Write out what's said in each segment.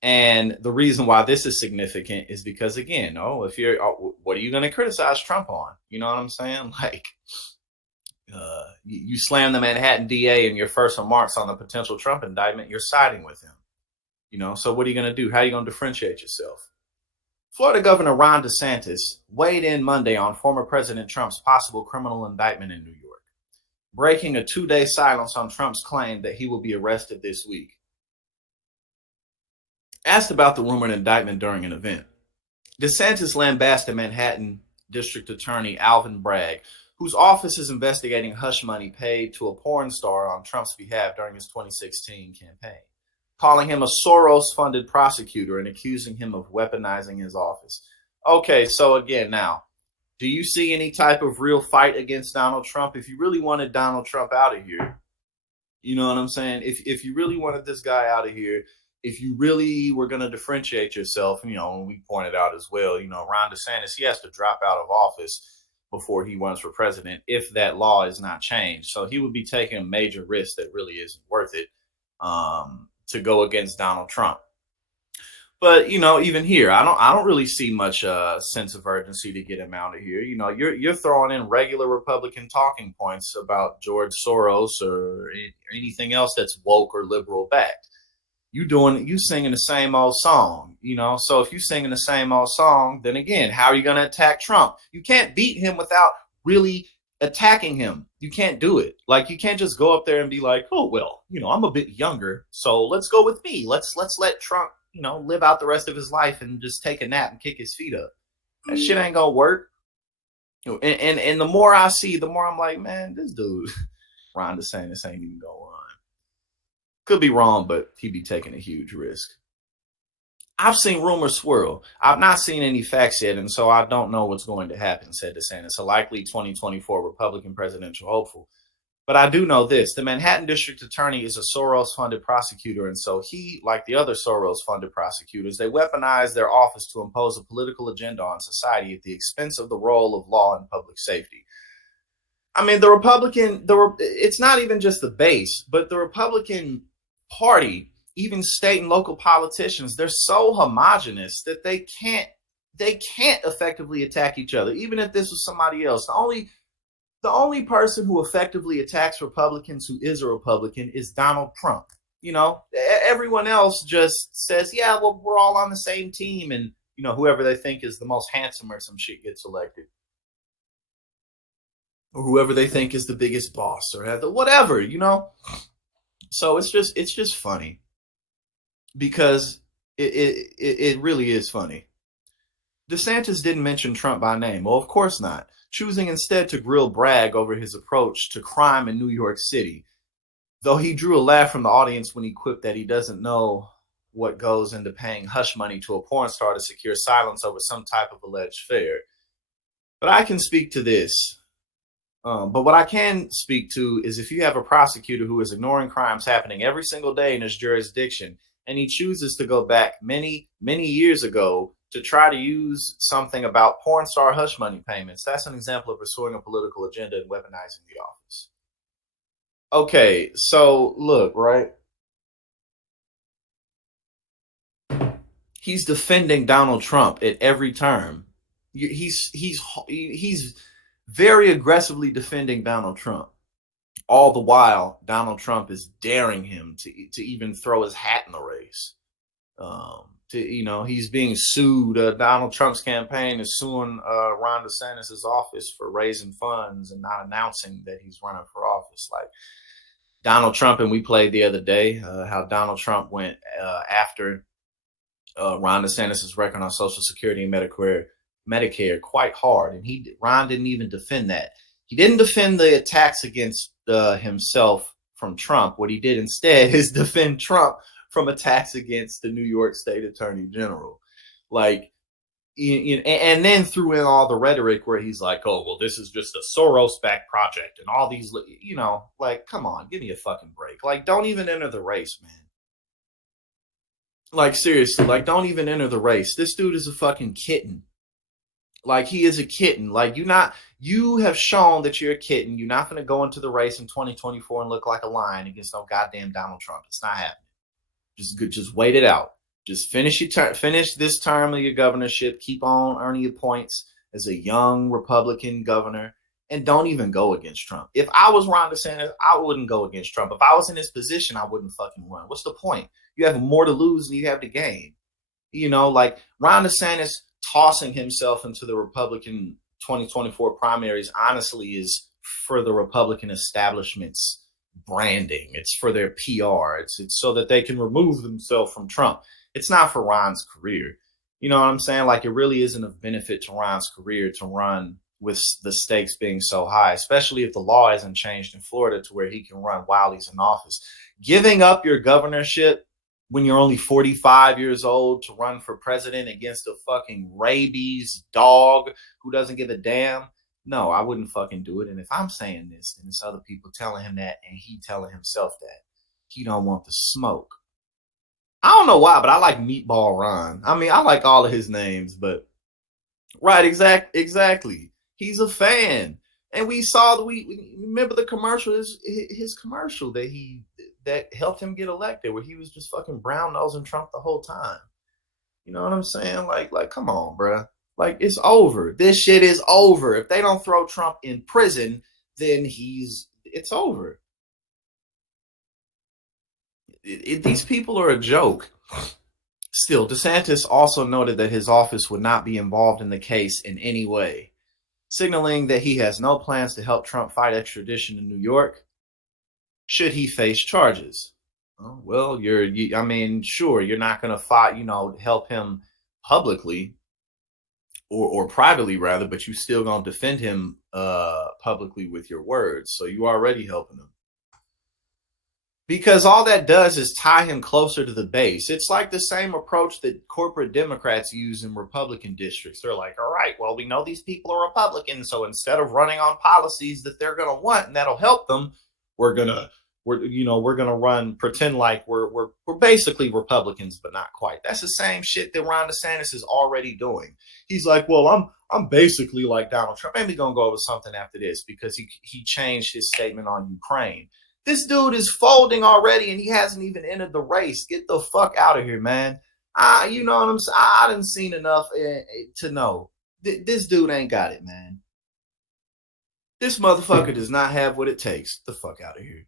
And the reason why this is significant is because, again, what are you going to criticize Trump on? You know what I'm saying? Like, you slam the Manhattan DA in your first remarks on the potential Trump indictment, you're siding with him. So what are you going to do? How are you going to differentiate yourself? Florida Governor Ron DeSantis weighed in Monday on former President Trump's possible criminal indictment in New York, breaking a 2-day silence on Trump's claim that he will be arrested this week. Asked about the rumored indictment during an event, DeSantis lambasted Manhattan District Attorney Alvin Bragg, whose office is investigating hush money paid to a porn star on Trump's behalf during his 2016 campaign, calling him a Soros-funded prosecutor and accusing him of weaponizing his office. Okay, so again, now, do you see any type of real fight against Donald Trump? If you really wanted Donald Trump out of here, you know what I'm saying? If you really wanted this guy out of here, if you really were going to differentiate yourself, and we pointed out as well, Ron DeSantis, he has to drop out of office before he runs for president if that law is not changed. So he would be taking a major risk that really isn't worth it to go against Donald Trump. But, even here, I don't really see much sense of urgency to get him out of here. You're throwing in regular Republican talking points about George Soros or anything else that's woke or liberal backed. You singing the same old song, so if you singing the same old song, then again, how are you going to attack Trump? You can't beat him without really attacking him. You can't do it. Like, you can't just go up there and be like, oh, well, I'm a bit younger, so let's go with me. Let's let Trump, live out the rest of his life and just take a nap and kick his feet up. That shit ain't gonna work. And the more I see, the more I'm like, man, this dude, Ron DeSantis, ain't even gonna run. Could be wrong, but he'd be taking a huge risk. I've seen rumors swirl. I've not seen any facts yet, and so I don't know what's going to happen, said DeSantis, a likely 2024 Republican presidential hopeful. But I do know this. The Manhattan District Attorney is a Soros-funded prosecutor, and so he, like the other Soros-funded prosecutors, they weaponize their office to impose a political agenda on society at the expense of the role of law and public safety. I mean, it's not even just the base, but the Republican Party, even state and local politicians, they're so homogenous that they can't effectively attack each other. Even if this was somebody else, the only person who effectively attacks Republicans who is a Republican is Donald Trump. Everyone else just says, yeah, well, we're all on the same team, and whoever they think is the most handsome or some shit gets elected, or whoever they think is the biggest boss, or whatever. So it's just funny, because it really is funny. DeSantis didn't mention Trump by name. Well, of course not, choosing instead to grill Bragg over his approach to crime in New York City, though he drew a laugh from the audience when he quipped that he doesn't know what goes into paying hush money to a porn star to secure silence over some type of alleged affair. But I can speak to this. But what I can speak to is, if you have a prosecutor who is ignoring crimes happening every single day in his jurisdiction, and he chooses to go back many, many years ago to try to use something about porn star hush money payments, that's an example of pursuing a political agenda and weaponizing the office. Okay, so look, right? He's defending Donald Trump at every term. He's very aggressively defending Donald Trump. All the while, Donald Trump is daring him to even throw his hat in the race. He's being sued. Donald Trump's campaign is suing Ron DeSantis' office for raising funds and not announcing that he's running for office. Like Donald Trump, and we played the other day how Donald Trump went after Ron DeSantis' record on Social Security and Medicare quite hard, and Ron didn't even defend that. He didn't defend the attacks against himself from Trump. What he did instead is defend Trump from attacks against the New York State Attorney General. Like, and then threw in all the rhetoric where he's like, oh, well, this is just a Soros-backed project and all these, like, come on, give me a fucking break. Like, don't even enter the race, man. Like, seriously, like, don't even enter the race. This dude is a fucking kitten. Like, he is a kitten. Like, you have shown that you're a kitten. You're not going to go into the race in 2024 and look like a lion against no goddamn Donald Trump. It's not happening. Just wait it out. Just finish this term of your governorship. Keep on earning your points as a young Republican governor, and don't even go against Trump. If I was Ron DeSantis, I wouldn't go against Trump. If I was in his position, I wouldn't fucking run. What's the point? You have more to lose than you have to gain. You know, like Ron DeSantis tossing himself into the Republican 2024 primaries, honestly, is for the Republican establishment's branding. It's for their PR. It's so that they can remove themselves from Trump. It's not for Ron's career. You know what I'm saying? Like, it really isn't of benefit to Ron's career to run with the stakes being so high, especially if the law isn't changed in Florida to where he can run while he's in office. Giving up your governorship when you're only 45 years old to run for president against a fucking rabies dog who doesn't give a damn. No, I wouldn't fucking do it. And if I'm saying this, then it's other people telling him that, and he telling himself that he don't want the smoke. I don't know why, but I like Meatball Ron. I mean, I like all of his names, but right, exactly. He's a fan. And we remember the commercial, his commercial that helped him get elected, where he was just fucking brown nosing Trump the whole time. You know what I'm saying? Like, come on, bro. Like, it's over. This shit is over. If they don't throw Trump in prison, then it's over. These people are a joke. Still, DeSantis also noted that his office would not be involved in the case in any way, signaling that he has no plans to help Trump fight extradition to New York should he face charges. Oh, well, sure, you're not going to fight, help him publicly or privately rather, but you still going to defend him publicly with your words. So you already helping him. Because all that does is tie him closer to the base. It's like the same approach that corporate Democrats use in Republican districts. They're like, all right, well, we know these people are Republicans, so instead of running on policies that they're going to want and that'll help them, we're going to pretend like we're basically Republicans, but not quite. That's the same shit that Ron DeSantis is already doing. He's like, well, I'm basically like Donald Trump. Maybe going to go over something after this because he changed his statement on Ukraine. This dude is folding already, and he hasn't even entered the race. Get the fuck out of here, man. You know what I'm saying? I done seen enough to know. This dude ain't got it, man. This motherfucker does not have what it takes. Get the fuck out of here.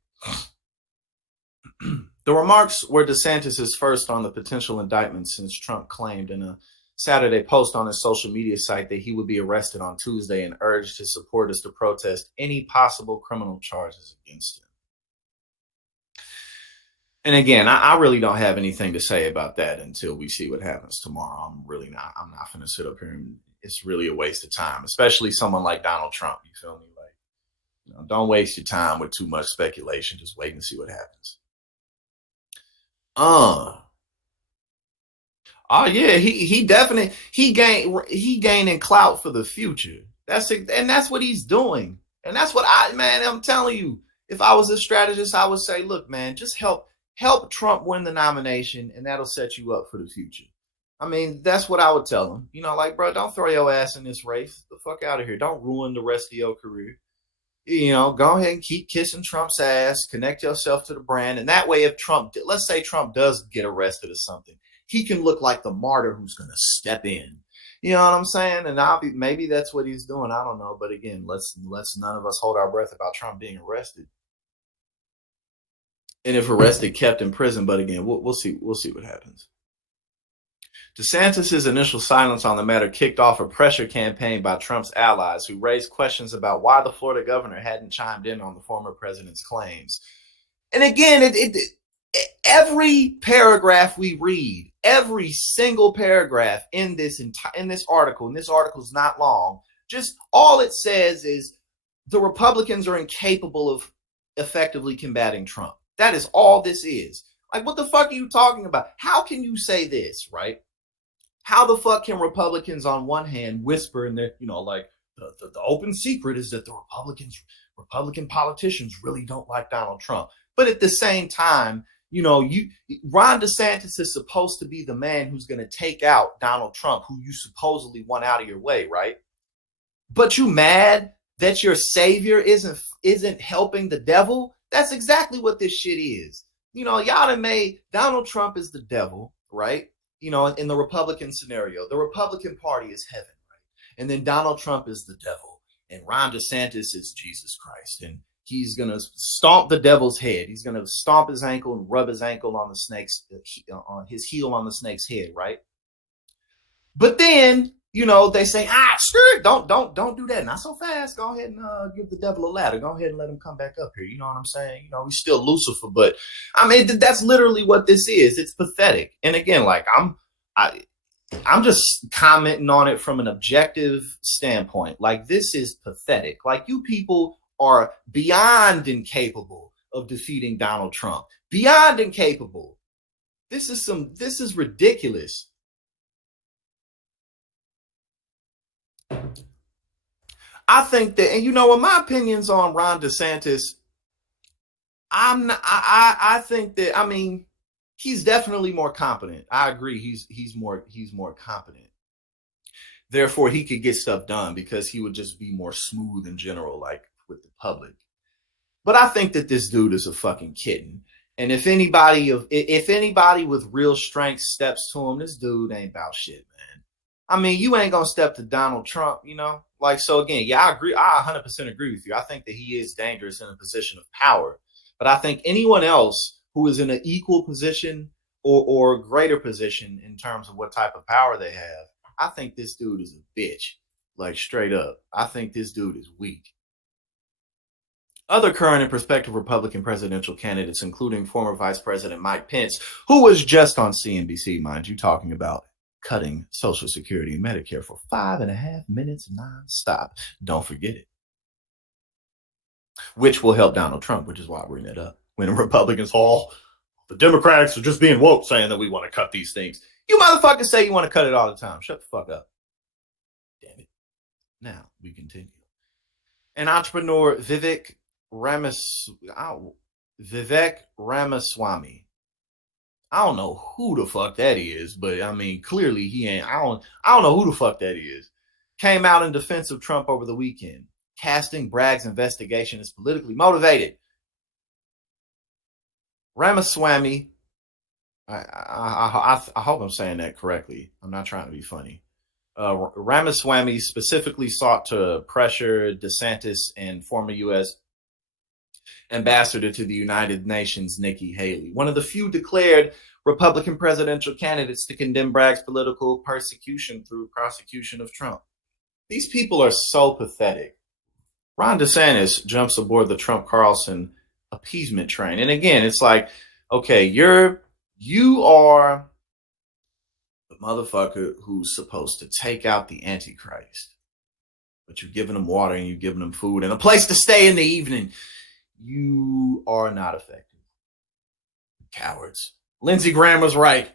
The remarks were DeSantis' first on the potential indictment since Trump claimed in a Saturday post on his social media site that he would be arrested on Tuesday and urged his supporters to protest any possible criminal charges against him. And again, I really don't have anything to say about that until we see what happens tomorrow. I'm not going to sit up here and it's really a waste of time, especially someone like Donald Trump. You feel me? Like, don't waste your time with too much speculation. Just wait and see what happens. Oh yeah, he definitely gaining clout for the future. That's what he's doing. And that's what I'm telling you, if I was a strategist, I would say, look, man, just help Trump win the nomination, and that'll set you up for the future. I mean, that's what I would tell him. Like, bro, don't throw your ass in this race. Get the fuck out of here. Don't ruin the rest of your career. Go ahead and keep kissing Trump's ass, connect yourself to the brand. And that way, let's say Trump does get arrested or something, he can look like the martyr who's going to step in. You know what I'm saying? And maybe that's what he's doing. I don't know. But again, let's none of us hold our breath about Trump being arrested. And if arrested, kept in prison. But again, we'll see what happens. DeSantis' initial silence on the matter kicked off a pressure campaign by Trump's allies, who raised questions about why the Florida governor hadn't chimed in on the former president's claims. And again, every paragraph we read, every single paragraph in this article, and this article is not long, just all it says is the Republicans are incapable of effectively combating Trump. That is all this is. Like, what the fuck are you talking about? How can you say this, right? How the fuck can Republicans on one hand whisper in their, like the open secret is that the Republican politicians really don't like Donald Trump. But at the same time, Ron DeSantis is supposed to be the man who's going to take out Donald Trump, who you supposedly want out of your way, right? But you mad that your savior isn't helping the devil? That's exactly what this shit is. Y'all done made Donald Trump is the devil, right? in the Republican scenario, the Republican Party is heaven, right? And then Donald Trump is the devil, and Ron DeSantis is Jesus Christ, and he's gonna stomp the devil's head. He's gonna stomp his ankle and rub his ankle on the snake's on his heel on the snake's head, right? But then, they say, screw, don't do that. Not so fast. Go ahead and give the devil a ladder. Go ahead and let him come back up here. You know what I'm saying? He's still Lucifer, but I mean, that's literally what this is. It's pathetic. And again, like I'm just commenting on it from an objective standpoint. Like, this is pathetic. Like, you people are beyond incapable of defeating Donald Trump. Beyond incapable. This is ridiculous. I think that, and what my opinions on Ron DeSantis, I think that, I mean, he's definitely more competent. I agree. He's more competent. Therefore, he could get stuff done because he would just be more smooth in general, like with the public. But I think that this dude is a fucking kitten. And if anybody with real strength steps to him, this dude ain't about shit, man. I mean, you ain't gonna step to Donald Trump, Like, so again, yeah, I agree. I 100% agree with you. I think that he is dangerous in a position of power. But I think anyone else who is in an equal position or greater position in terms of what type of power they have, I think this dude is a bitch. Like, straight up. I think this dude is weak. Other current and prospective Republican presidential candidates, including former Vice President Mike Pence, who was just on CNBC, mind you, talking about cutting Social Security and Medicare for 5.5 minutes nonstop. Don't forget it. Which will help Donald Trump, which is why I bring that up. When Republicans, the Democrats are just being woke saying that we want to cut these things. You motherfuckers say you want to cut it all the time. Shut the fuck up. Damn it. Now we continue. An entrepreneur, Vivek Ramaswamy. I don't know who the fuck that is, but I mean, clearly he ain't. I don't know who the fuck that is. Came out in defense of Trump over the weekend, casting Bragg's investigation as politically motivated. Ramaswamy, I hope I'm saying that correctly. I'm not trying to be funny. Ramaswamy specifically sought to pressure DeSantis and former U.S. Ambassador to the United Nations, Nikki Haley, one of the few declared Republican presidential candidates to condemn Bragg's political persecution through prosecution of Trump. These people are so pathetic. Ron DeSantis jumps aboard the Trump-Carlson appeasement train. And again, it's like, okay, you are the motherfucker who's supposed to take out the Antichrist. But you're giving them water and you're giving them food and a place to stay in the evening. You are not effective. Cowards. Lindsey Graham was right.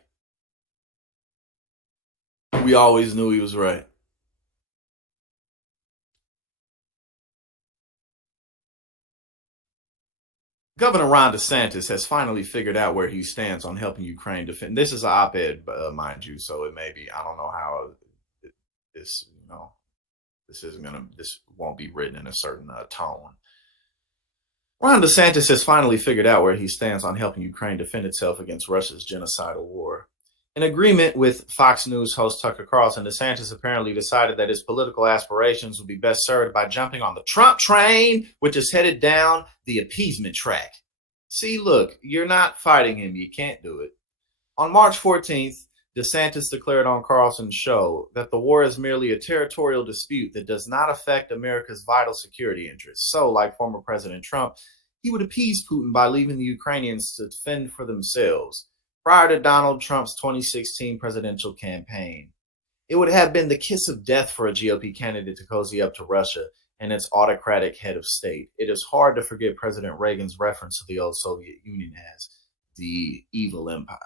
We always knew he was right. Governor Ron DeSantis has finally figured out where he stands on helping Ukraine defend. This is an op-ed, mind you, so it may be. I don't know how this won't be written in a certain tone. Ron DeSantis has finally figured out where he stands on helping Ukraine defend itself against Russia's genocidal war. In agreement with Fox News host Tucker Carlson, DeSantis apparently decided that his political aspirations would be best served by jumping on the Trump train, which is headed down the appeasement track. See, look, you're not fighting him. You can't do it. On March 14th, DeSantis declared on Carlson's show that the war is merely a territorial dispute that does not affect America's vital security interests. So, like former President Trump, he would appease Putin by leaving the Ukrainians to fend for themselves. Prior to Donald Trump's 2016 presidential campaign, it would have been the kiss of death for a GOP candidate to cozy up to Russia and its autocratic head of state. It is hard to forget President Reagan's reference to the old Soviet Union as the evil empire.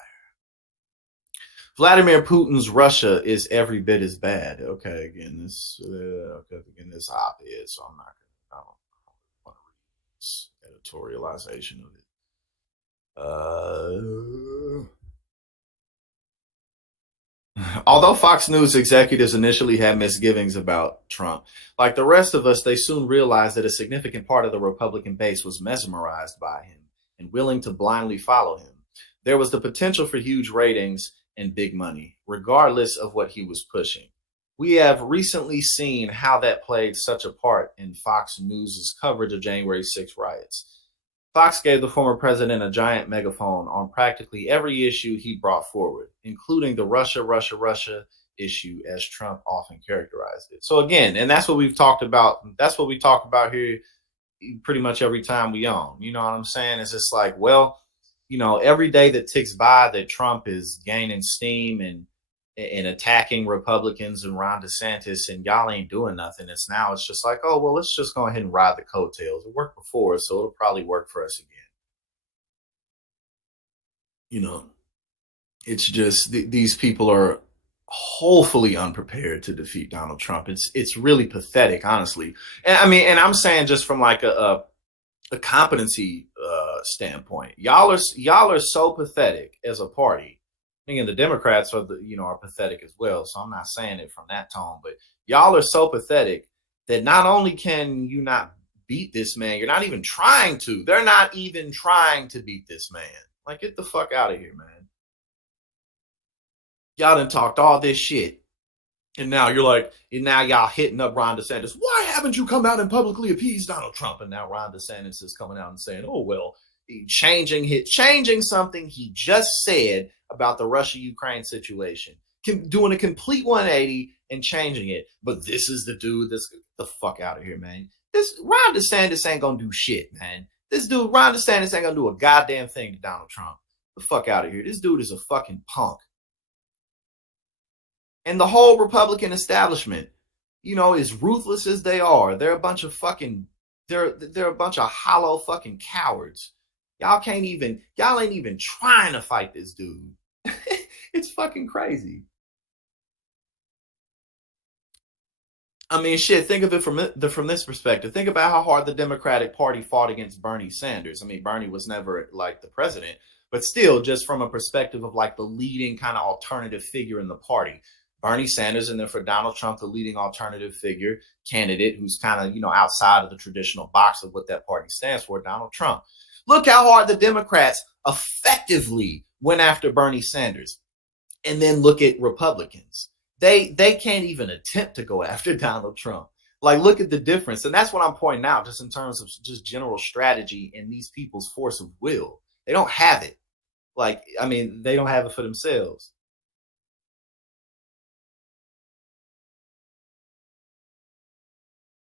Vladimir Putin's Russia is every bit as bad. Okay, again, this op-ed, so I don't want to read this editorialization of it. Although Fox News executives initially had misgivings about Trump, like the rest of us, they soon realized that a significant part of the Republican base was mesmerized by him and willing to blindly follow him. There was the potential for huge ratings and big money, regardless of what he was pushing. We have recently seen how that played such a part in Fox News' coverage of January 6 riots. Fox gave the former president a giant megaphone on practically every issue he brought forward, including the Russia issue, as Trump often characterized it. So again, and that's what we've talked about. That's what we talk about here pretty much every time we on. You know what I'm saying? It's just like, well, every day that ticks by that Trump is gaining steam and attacking Republicans and Ron DeSantis, and y'all ain't doing nothing. It's just like, oh, well, let's just go ahead and ride the coattails. It worked before, so it'll probably work for us again. It's just these people are hopefully unprepared to defeat Donald Trump. It's really pathetic, honestly. And I mean, and I'm saying just from like a competency standpoint, y'all are so pathetic as a party. And the Democrats are pathetic as well. So I'm not saying it from that tone, but y'all are so pathetic that not only can you not beat this man, you're not even trying to. They're not even trying to beat this man. Like, get the fuck out of here, man. Y'all done talked all this shit. And now y'all hitting up Ron DeSantis. Why haven't you come out and publicly appeased Donald Trump? And now Ron DeSantis is coming out and saying, oh, well, changing something he just said about the Russia-Ukraine situation, doing a complete 180 and changing it. But this is the dude that's the fuck out of here, man. This Ron DeSantis ain't gonna do shit, man. This dude, Ron DeSantis, ain't gonna do a goddamn thing to Donald Trump. The fuck out of here. This dude is a fucking punk. And the whole Republican establishment, as ruthless as they are, they're a bunch of hollow fucking cowards. Y'all ain't even trying to fight this dude. It's fucking crazy. I mean, shit, think of it from this perspective. Think about how hard the Democratic Party fought against Bernie Sanders. I mean, Bernie was never like the president, but still, just from a perspective of like the leading kind of alternative figure in the party. Bernie Sanders, and then for Donald Trump, the leading alternative figure candidate who's kind of, outside of the traditional box of what that party stands for, Donald Trump. Look how hard the Democrats effectively went after Bernie Sanders. And then look at Republicans. They can't even attempt to go after Donald Trump. Like, look at the difference. And that's what I'm pointing out, just in terms of just general strategy and these people's force of will. They don't have it. Like, I mean, they don't have it for themselves.